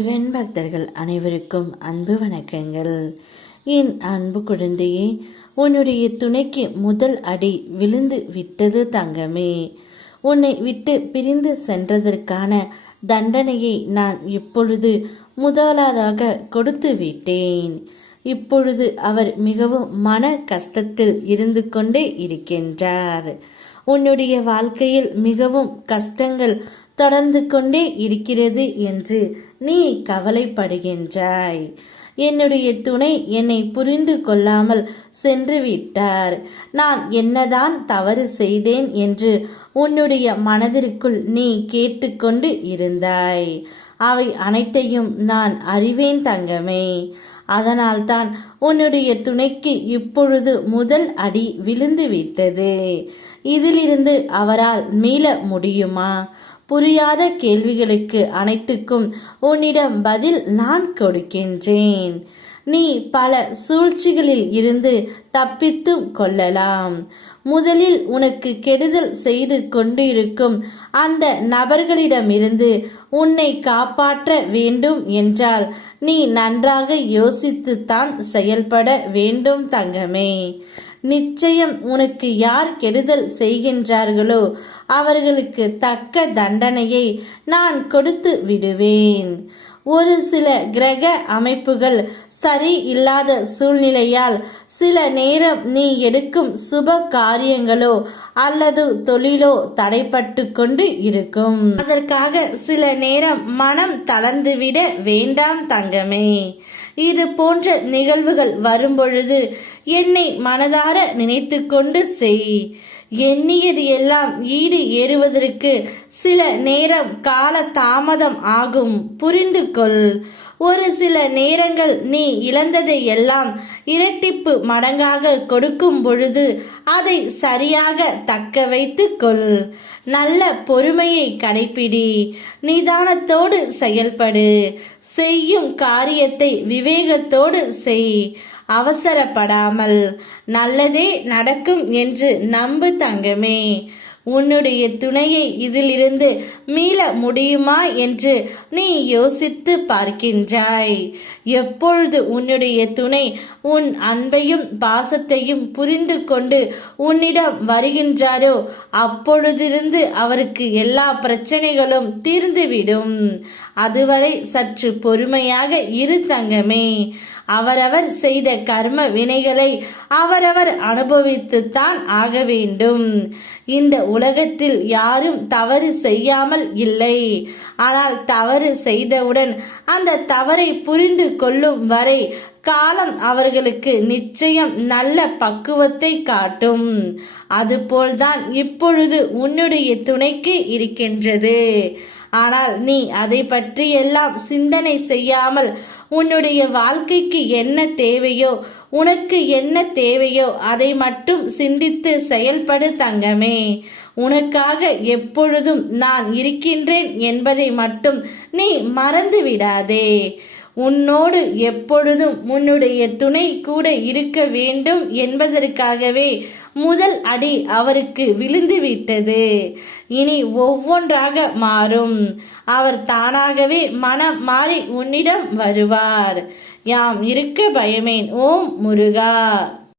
முருகன் பக்தர்கள் அனைவருக்கும் அன்பு வணக்கங்கள். என் அன்பு குழந்தையே, உன்னுடைய துணைக்கு முதல் அடி விழுந்து விட்டது தங்கமே. உன்னை விட்டு பிரிந்து சென்றதற்கான தண்டனையை நான் இப்பொழுது முதலாவதாக கொடுத்து விட்டேன். இப்பொழுது அவர் மிகவும் மன கஷ்டத்தில் இருந்து கொண்டே இருக்கின்றார். உன்னுடைய வாழ்க்கையில் மிகவும் கஷ்டங்கள் தொடர்ந்து கொண்டே இருக்கிறது என்று நீ கவலைப்படுகின்றாய். என்னுடைய துணை என்னை புரிந்து கொள்ளாமல் சென்று விட்டார். நான் என்னதான் தவறு செய்தேன் என்று உன்னுடைய மனதிற்குள் நீ கேட்டுக்கொண்டு இருந்தாய். அவை அனைத்தையும் நான் அறிவேன் தங்கமே. அதனால்தான் உன்னுடைய துணைக்கு இப்பொழுது முதல் அடி விழுந்து விட்டது. இதிலிருந்து அவரால் மீள முடியுமா? புரியாத கேள்விகளுக்கு அனைத்துக்கும் உன்னிடம் பதில் நான் கொடுக்கின்றேன். நீ பல சூழ்ச்சிகளில் இருந்து தப்பித்தும் கொள்ளலாம். முதலில் உனக்கு கெடுதல் செய்து கொண்டிருக்கும் அந்த நபர்களிடமிருந்து உன்னை காப்பாற்ற வேண்டும் என்றால் நீ நன்றாக யோசித்துத்தான் செயல்பட வேண்டும் தங்கமே. நிச்சயம் உனக்கு யார் கெடுதல் செய்கின்றார்களோ அவர்களுக்கு தக்க தண்டனையை நான் கொடுத்து விடுவேன். ஒரு சில கிரக அமைப்புகள் சரி இல்லாத சூழ்நிலையால் சில நேரம் நீ எடுக்கும் சுப காரியங்களோ அல்லது தொழிலோ தடைப்பட்டு கொண்டு இருக்கும். அதற்காக சில நேரம் மனம் தளர்ந்துவிட வேண்டாம் தங்கமே. இது போன்ற நிகழ்வுகள் வரும்பொழுது என்னை மனதார நினைத்து கொண்டு செய். எண்ணியது எல்லாம் ஈடு ஏறுவதற்கு சில நேரம் கால தாமதம் ஆகும், புரிந்து கொள். ஒரு சில நேரங்கள் நீ இழந்ததை எல்லாம் இரட்டிப்பு மடங்காக கொடுக்கும் பொழுது அதை சரியாக தக்க வைத்து கொள். நல்ல பொறுமையை கடைப்பிடி. நிதானத்தோடு செயல்படு. செய்யும் காரியத்தை விவேகத்தோடு செய். அவசரப்படாமல். நல்லதே நடக்கும் என்று நம்பு தங்கமே. உன்னுடைய துணையை இதிலிருந்து மீள முடியுமா என்று நீ யோசித்து பார்க்கின்றாய். எப்பொழுது உன்னுடைய துணை உன் அன்பையும் பாசத்தையும் புரிந்து கொண்டு உன்னிடம் வருகின்றாரோ அப்பொழுதிருந்து அவருக்கு எல்லா பிரச்சனைகளும் தீர்ந்துவிடும். அதுவரை சற்று பொறுமையாக இரு தங்கமே. அவரவர் செய்த கர்ம வினைகளை அவரவர் அனுபவித்துத்தான் ஆக வேண்டும். இந்த உலகத்தில் யாரும் தவறு செய்யாமல் இல்லை. ஆனால் தவறு செய்தவுடன் அந்த தவறை புரிந்து கொள்ளும் வரை காலம் அவர்களுக்கு நிச்சயம் நல்ல பக்குவத்தை காட்டும். அதுபோல்தான் இப்பொழுது உன்னுடைய துணைக்கு இருக்கின்றது. ஆனால் நீ அதை பற்றி எல்லாம் சிந்தனை செய்யாமல் உன்னுடைய வாழ்க்கைக்கு என்ன தேவையோ, உனக்கு என்ன தேவையோ அதை மட்டும் சிந்தித்து செயல்படு தங்கமே. உனக்காக எப்பொழுதும் நான் இருக்கின்றேன் என்பதை மட்டும் நீ மறந்து விடாதே. உன்னோடு எப்பொழுதும் உன்னுடைய துணை கூட இருக்க வேண்டும் என்பதற்காகவே முதல் அடி அவருக்கு விழுந்து விட்டது. இனி ஒவ்வொன்றாக மாறும். அவர் தானாகவே மனம் மாறி உன்னிடம் வருவார். யாம் இருக்க பயமேன். ஓம் முருகா.